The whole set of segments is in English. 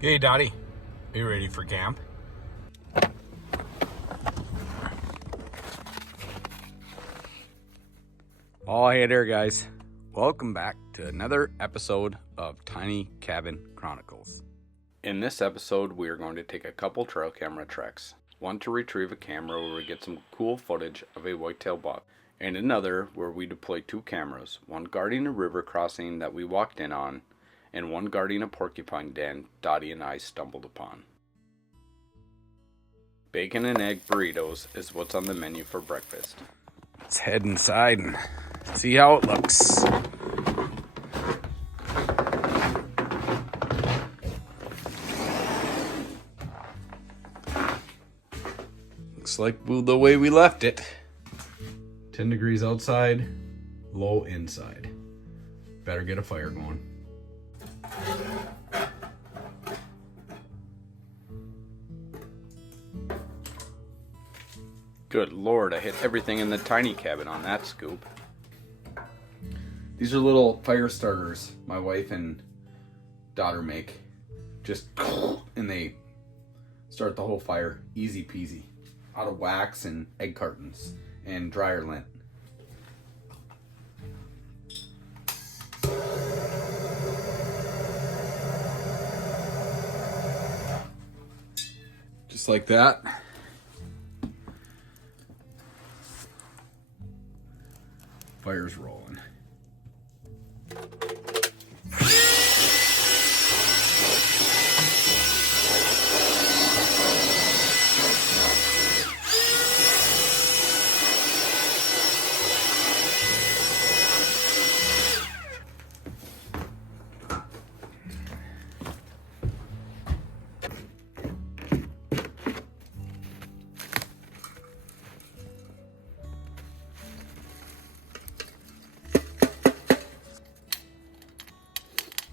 Hey, Dottie, are you ready for camp? Oh, hey there, guys. Welcome back to another episode of Tiny Cabin Chronicles. In this episode, we are going to take a couple trail camera treks. One to retrieve a camera where we get some cool footage of a whitetail buck, and another where we deploy two cameras, one guarding a river crossing that we walked in on, and one guarding a porcupine den Dottie and I stumbled upon. Bacon and egg burritos is what's on the menu for breakfast. Let's head inside and see how it looks. Looks like the way we left it. 10 degrees outside, low inside. Better get a fire going. Good Lord, I hit everything in the tiny cabin on that scoop. These are little fire starters my wife and daughter make. Just, and they start the whole fire. Easy peasy. Out of wax and egg cartons and dryer lint. Just like that. Fire's rolling.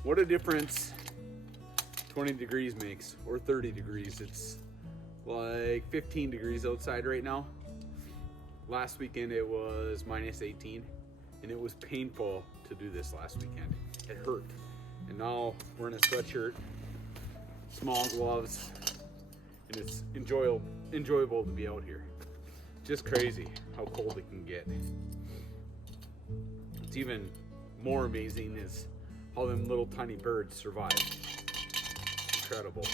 What a difference 20 degrees makes, or 30 degrees. It's like 15 degrees outside right now. Last weekend it was minus 18, and it was painful to do this last weekend. It hurt. And now we're in a sweatshirt, small gloves, and it's enjoyable to be out here. Just crazy how cold it can get. It's even more amazing is how them little tiny birds survive. Incredible.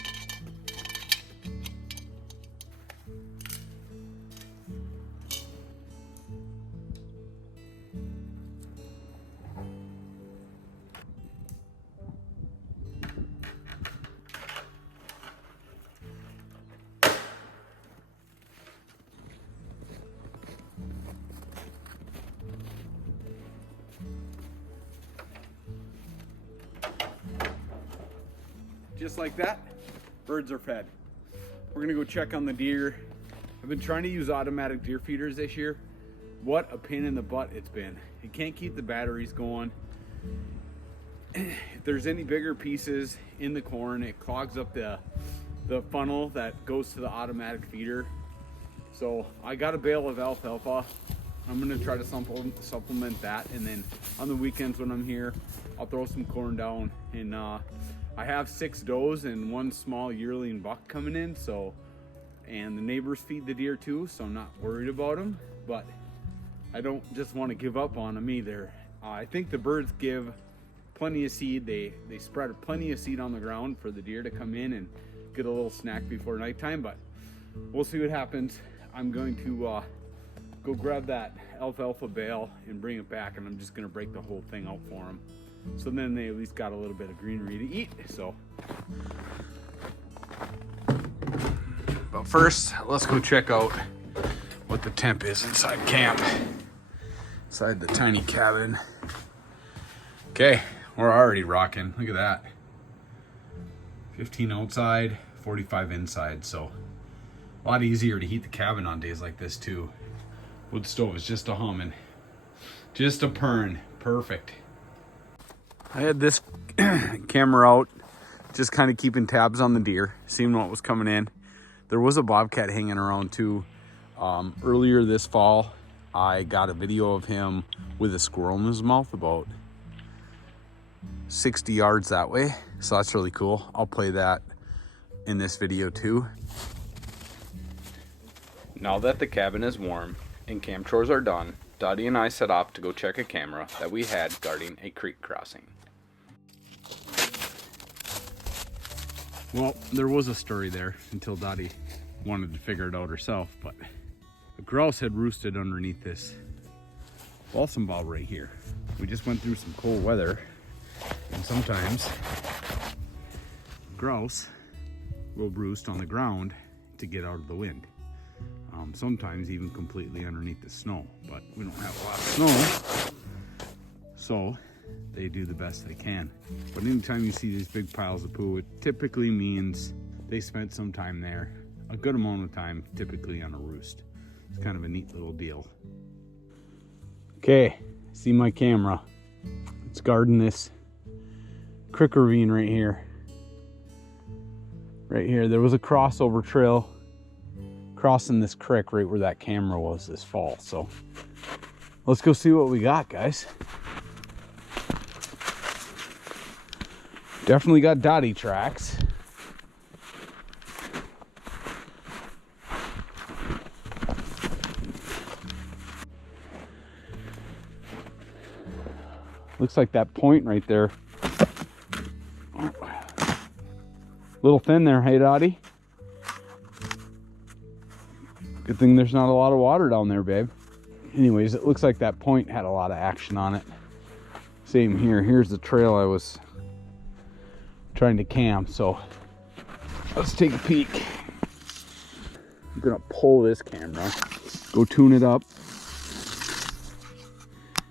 Just like that, birds are fed. We're gonna go check on the deer. I've been trying to use automatic deer feeders this year. What a pain in the butt it's been. You can't keep the batteries going. If there's any bigger pieces in the corn, it clogs up the funnel that goes to the automatic feeder. So I got a bale of alfalfa. I'm gonna try to supplement that, and then on the weekends when I'm here, I'll throw some corn down. And I have 6 does and 1 small yearling buck coming in, and the neighbors feed the deer too, so I'm not worried about them, but I don't just want to give up on them either. I think the birds give plenty of seed. They spread plenty of seed on the ground for the deer to come in and get a little snack before nighttime, but we'll see what happens. I'm going to go grab that alfalfa bale and bring it back, and I'm just going to break the whole thing out for them. So then they at least got a little bit of greenery to eat. But first, let's go check out what the temp is inside camp. Inside the tiny cabin. Okay, we're already rocking. Look at that. 15 outside, 45 inside. So a lot easier to heat the cabin on days like this too. Wood stove is just a humming. Just a purring. Perfect. I had this camera out, just kind of keeping tabs on the deer, seeing what was coming in. There was a bobcat hanging around too. Earlier this fall, I got a video of him with a squirrel in his mouth about 60 yards that way. So that's really cool. I'll play that in this video too. Now that the cabin is warm and camp chores are done, Dottie and I set off to go check a camera that we had guarding a creek crossing. Well, there was a story there until Dottie wanted to figure it out herself, but a grouse had roosted underneath this balsam bough right here. We just went through some cold weather, and sometimes grouse will roost on the ground to get out of the wind. Sometimes even completely underneath the snow, but we don't have a lot of snow, so they do the best they can. But anytime you see these big piles of poo, it typically means they spent some time there, a good amount of time, typically on a roost. It's kind of a neat little deal. Okay, see my camera. It's guarding this creek ravine right here. Right here, there was a crossover trail crossing this creek right where that camera was this fall. So let's go see what we got, guys. Definitely got Dottie tracks. Looks like that point right there. Little thin there, hey Dottie? Good thing there's not a lot of water down there, babe. Anyways, it looks like that point had a lot of action on it. Same here. Here's the trail I was trying to camp, so let's take a peek. I'm gonna pull this camera, go tune it up,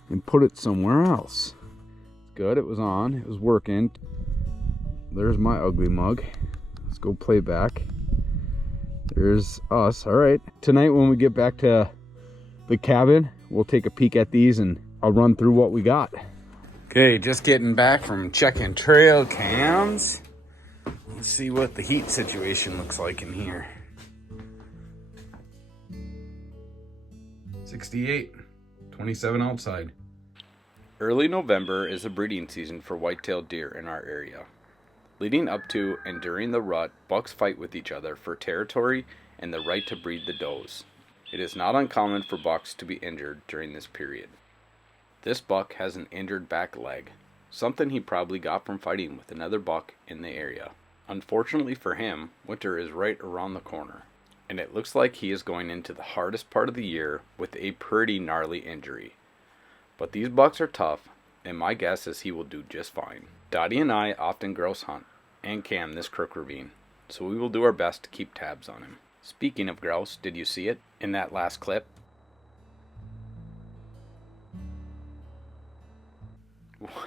and put it somewhere else. Good, it was on, it was working. There's my ugly mug. Let's go play back. There's us. All right, tonight when we get back to the cabin, we'll take a peek at these and I'll run through what we got. Okay, just getting back from checking trail cams. Let's see what the heat situation looks like in here. 68, 27 outside. Early November is the breeding season for white-tailed deer in our area. Leading up to and during the rut, bucks fight with each other for territory and the right to breed the does. It is not uncommon for bucks to be injured during this period. This buck has an injured back leg, something he probably got from fighting with another buck in the area. Unfortunately for him, winter is right around the corner, and it looks like he is going into the hardest part of the year with a pretty gnarly injury. But these bucks are tough, and my guess is he will do just fine. Dottie and I often grouse hunt and cam this creek ravine, so we will do our best to keep tabs on him. Speaking of grouse, did you see it in that last clip?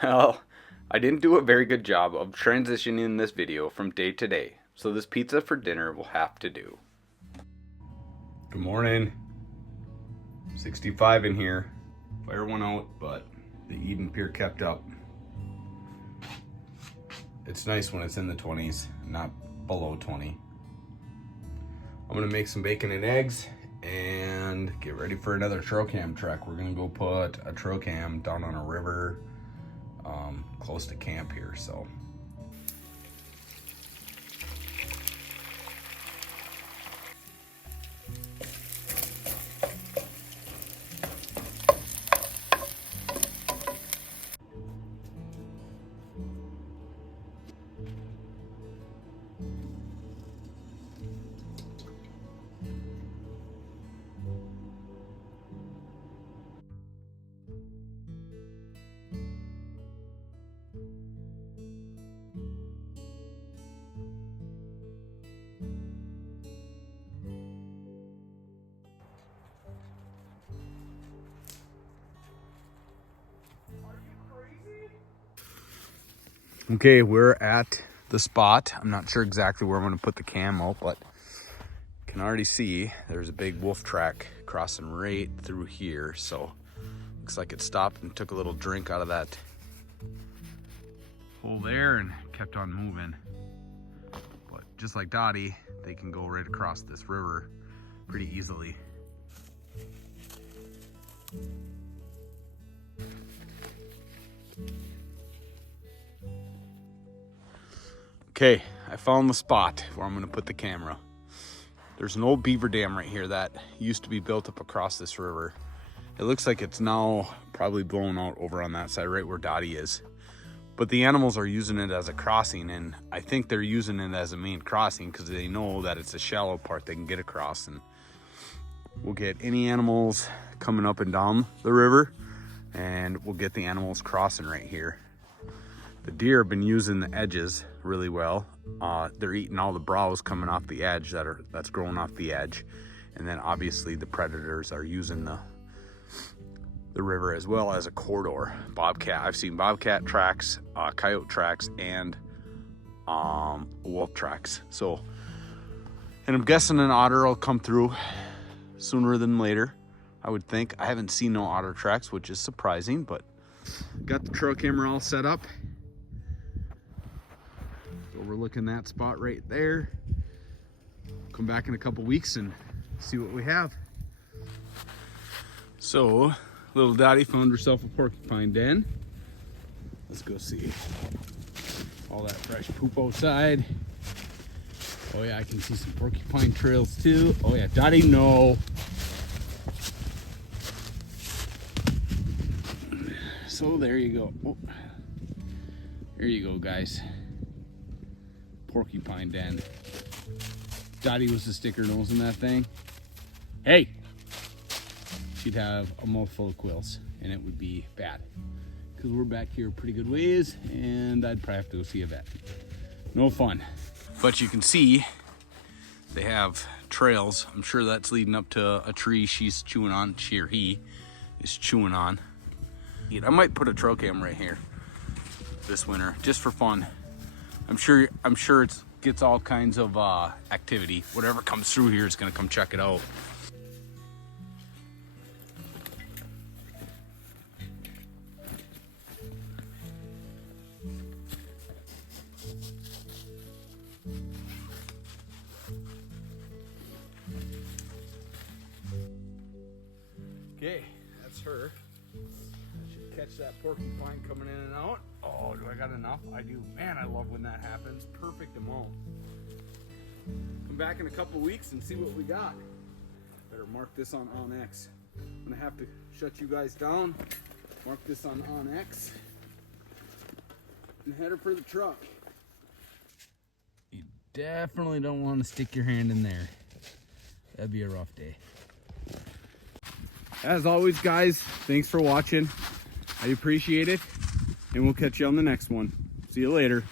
Well, I didn't do a very good job of transitioning this video from day to day, so this pizza for dinner will have to do. Good morning. 65 in here. Fire went out, but the Eden Pier kept up. It's nice when it's in the 20s, not below 20. I'm gonna make some bacon and eggs and get ready for another trail cam trek. We're gonna go put a trail cam down on a river close to camp here, so. Okay, we're at the spot. I'm not sure exactly where I'm gonna put the cam out, but you can already see there's a big wolf track crossing right through here. So looks like it stopped and took a little drink out of that hole there and kept on moving. But just like Dottie, they can go right across this river pretty easily. Okay, I found the spot where I'm gonna put the camera. There's an old beaver dam right here that used to be built up across this river. It looks like it's now probably blown out over on that side, right where Dottie is. But the animals are using it as a crossing, and I think they're using it as a main crossing because they know that it's a shallow part they can get across, and we'll get any animals coming up and down the river, and we'll get the animals crossing right here. The deer have been using the edges really well. They're eating all the browse coming off the edge that's growing off the edge. And then obviously the predators are using the river as well as a corridor. Bobcat, I've seen bobcat tracks, coyote tracks, and wolf tracks. So, and I'm guessing an otter will come through sooner than later, I would think. I haven't seen no otter tracks, which is surprising, but got the trail camera all set up. Overlooking that spot right there. Come back in a couple weeks and see what we have. So, little Dottie found herself a porcupine den. Let's go see. All that fresh poop outside. Oh yeah, I can see some porcupine trails too. Oh yeah, Dottie, no. So there you go. Oh. There you go, guys. Porcupine den. Dottie was the sticker nose in that thing. Hey! She'd have a mouthful of quills and it would be bad. Because we're back here a pretty good ways and I'd probably have to go see a vet. No fun. But you can see they have trails. I'm sure that's leading up to a tree she's chewing on. She or he is chewing on. I might put a trail cam right here this winter just for fun. I'm sure it gets all kinds of activity. Whatever comes through here is gonna come check it out. Okay, that's her. Should catch that porcupine coming in and out. Oh, do I got enough? I do. Man, I love when that happens. Perfect amount. Come back in a couple weeks and see what we got. Better mark this on X. I'm gonna have to shut you guys down. Mark this on X. And head her for the truck. You definitely don't want to stick your hand in there. That'd be a rough day. As always, guys, thanks for watching. I appreciate it. And we'll catch you on the next one. See you later.